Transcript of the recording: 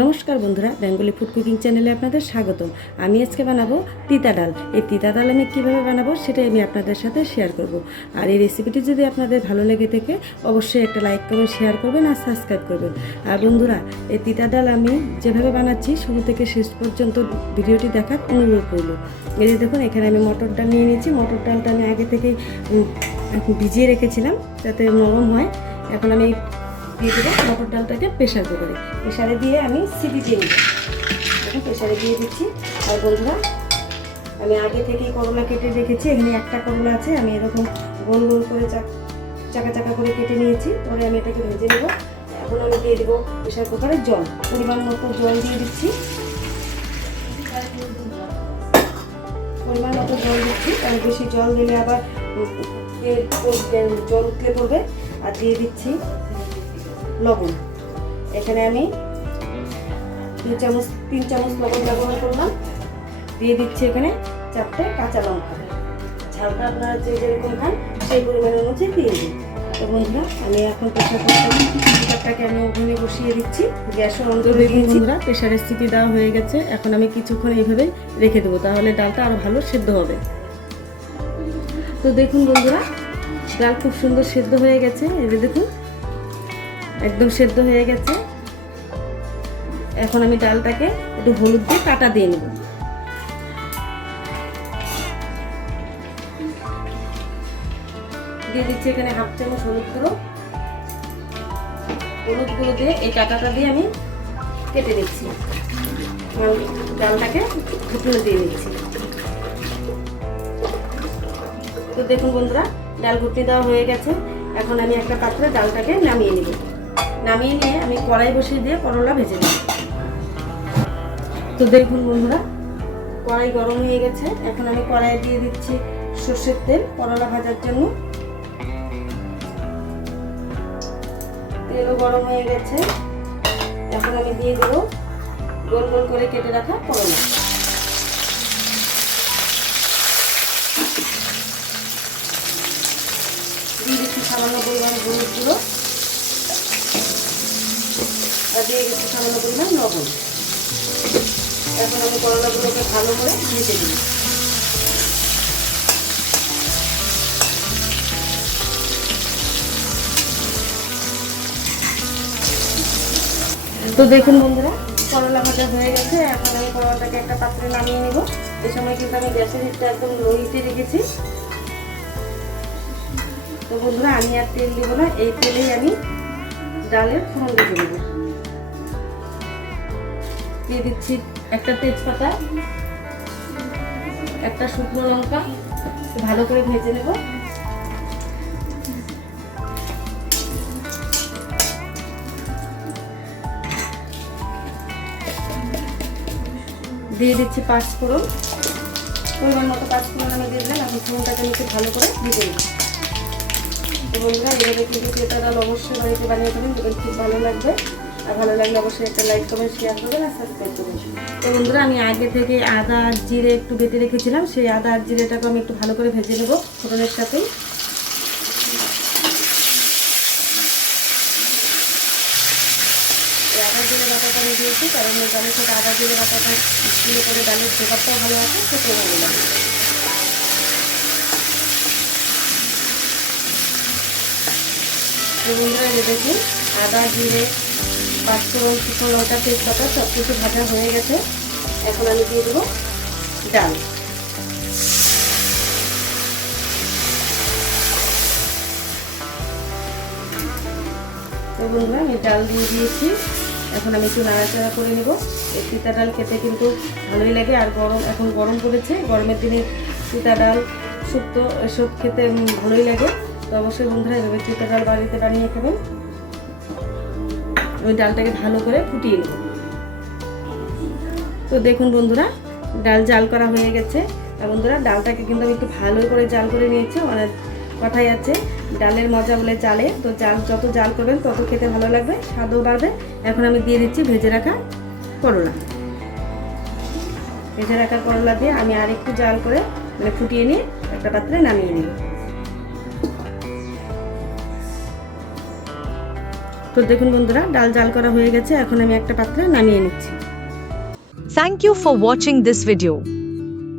নমস্কার বন্ধুরা, Bengali food cooking চ্যানেলে আপনাদের স্বাগতম। আমি আজকে বানাবো তিতা ডাল। এই তিতা ডাল আমি কীভাবে বানাবো সেটাই আমি আপনাদের সাথে শেয়ার করব। আর এই রেসিপিটি যদি আপনাদের ভালো লেগে থাকে অবশ্যই একটা লাইক করবেন, শেয়ার করবেন আর সাবস্ক্রাইব করবেন। আর বন্ধুরা, এই তিতা ডাল আমি যেভাবে বানাচ্ছি শুরু থেকে শেষ পর্যন্ত ভিডিওটি দেখার অনুরোধ করল। এই যে দেখুন, এখানে আমি মটর ডাল নিয়ে নিয়েছি। মটর ডালটা আমি আগে থেকেই ভিজিয়ে রেখেছিলাম যাতে নরম হয়। এখন আমি দিয়ে দেবো মটর ডালটাকে প্রেশার কুকারে। প্রেশারে দিয়ে আমি সিটি দিয়ে নেব। এখন প্রেশারে দিয়ে দিচ্ছি। আর বন্ধুরা, আমি আগে থেকেই করলা কেটে রেখেছি। এখানে একটা করলা আছে, আমি এরকম গোল গোল করে চাকা চাকা করে কেটে নিয়েছি। পরে আমি এটাকে ভেজে নেব। এখন আমি দিয়ে দেবো প্রেশার কুকারে জল, পরিমাণ মতো জল দিয়ে দিচ্ছি। পরিমাণ মতো জল দিচ্ছি, কারণ বেশি জল দিলে আবার জল উঠলে পড়বে। আর দিয়ে দিচ্ছি লবণ। এখানে আমি 3 চামচ লবণ ব্যবহার করলাম। দিয়ে দিচ্ছি এখানে 4টে কাঁচা লঙ্কা। ঝালটা আপনারা যেরকম খান সেই পরিমাণ অনুযায়ী দিয়ে দিন। তো বন্ধুরা, আমি এখন প্রেশারটাকে আমি ওভেনে বসিয়ে দিচ্ছি। গ্যাসও অন করে দিয়েছি। বন্ধুরা, প্রেশারের সিটি দেওয়া হয়ে গেছে। এখন আমি কিছুক্ষণ এইভাবেই রেখে দেবো, তাহলে ডালটা আরও ভালো সেদ্ধ হবে। তো দেখুন বন্ধুরা, ডাল খুব সুন্দর সেদ্ধ হয়ে গেছে। এই যে দেখুন, একদম সেদ্ধ হয়ে গেছে। এখন আমি ডালটাকে একটু হলুদ দিয়ে কাটা দিয়ে নেব। দিয়ে দিচ্ছি এখানে 1/2 চামচ হলুদ গুঁড়ো। হলুদ গুঁড়ো দিয়ে এই কাটাটা দিয়ে আমি কেটে নিচ্ছি। ডালটাকে ঘুটনে দিয়ে নিচ্ছি। তো দেখুন বন্ধুরা, ডাল ঘুটনি দেওয়া হয়ে গেছে। এখন আমি একটা পাত্রে ডালটাকে নামিয়ে নেব। নামিয়ে নিয়ে আমি কড়াই বসিয়ে দিয়ে করলা ভেজে নেব। তো দেখুন বন্ধুরা, কড়াই গরম হয়ে গেছে। এখন আমি কড়াইয়ে দিয়ে দিচ্ছি সর্ষের তেল করলা ভাজার জন্য। তেলও গরম হয়ে গেছে। এখন আমি দিয়ে দেবো গোল গোল করে কেটে রাখা করলা। দিয়ে দিচ্ছি সামান্য পরিমাণ হলুদ গুঁড়ো আর দিয়ে দিচ্ছি সামান্য পরিমাণ লবণ। এখন আমি করলাগুলোকে ভালো করে ভেজে দিই। তো দেখুন বন্ধুরা, করলা ভাজা হয়ে গেছে। এখন আমি করলাটাকে একটা পাত্রে নামিয়ে নেব। এই সময় কিন্তু আমি গ্যাসের হিটটা একদম লো হিটে রেখেছি। তো বন্ধুরা, আমি আর তেল দিব না, এই তেলেই আমি ডালের ফোড়ন দিয়ে দেব। দিয়ে দিচ্ছি একটা তেজপাতা, একটা শুকনো লঙ্কা। ভালো করে ভেজে নেব। দিয়ে দিচ্ছি 5 ফোড়ন। পরিমাণ মতো 5 ফোড়ন আমি দিয়ে দিলাম। এখন ফোড়নটাকে নিচে ভালো করে ভেজে নেব। তো বন্ধুরা, এইভাবে কিন্তু তিতা ডাল অবশ্যই বাড়িতে বানিয়ে দেবেন, দেখবেন খুব ভালো লাগবে। আর ভালো লাগলে অবশ্যই একটা লাইক করবেন, শেয়ার করবেন আর সাবস্ক্রাইব করবেন। তো বন্ধুরা, আমি আগে থেকে আদা আর জিরে একটু বেটে রেখেছিলাম। সেই আদা আর জিরেটাকে আমি একটু ভালো করে ভেজে নেব ফোড়নের সাথেই। আদা জিরে বাটাটা আমি দিয়েছি, কারণ এই ডালের সাথে আদা জিরে বাটাটা দিলে করে ডালের ফ্লেভারটাও ভালো আছে, খেতেও ভালো লাগে। তো বন্ধুরা, এই দেখুন, আদা জিরে 5 ফোড়ন শুকনো লঙ্কা তেজপাতা সব কিছু ভাজা হয়ে গেছে। এখন আমি দিয়ে দেবো ডাল। তো বন্ধুরা, আমি ডাল দিয়ে দিয়েছি। এখন আমি একটু নাড়াচাড়া করে নেব। এই তিতা ডাল খেতে কিন্তু ভালোই লাগে। আর এখন গরম পড়েছে, গরমের দিনে তিতা ডাল শুক্তো এসব খেতে ভালোই লাগে। তো অবশ্যই বন্ধুরা, এভাবে তিতা ডাল বাড়িতে বানিয়ে খাবেন। ওই ডালটাকে ভালো করে ফুটিয়ে নেব। তো দেখুন বন্ধুরা, ডাল জাল করা হয়ে গেছে। আর বন্ধুরা, ডালটাকে কিন্তু আমি একটু ভালো করে জাল করে নিয়েছি। অনেক কথাই আছে, ডালের মজা বলে চালে। তো যত জাল করবেন তত খেতে ভালো লাগবে, স্বাদও বাড়বে। এখন আমি দিয়ে দিচ্ছি ভেজে রাখা করলা। ভেজে রাখা করলা দিয়ে আমি আর একটু জাল করে ফুটিয়ে নিয়ে একটা পাত্রে নামিয়ে নিই। তো দেখুন বন্ধুরা, ডাল জাল করা হয়ে গেছে, এখন আমি একটা পাত্রে নামিয়ে নিচ্ছি। Thank you for watching this video.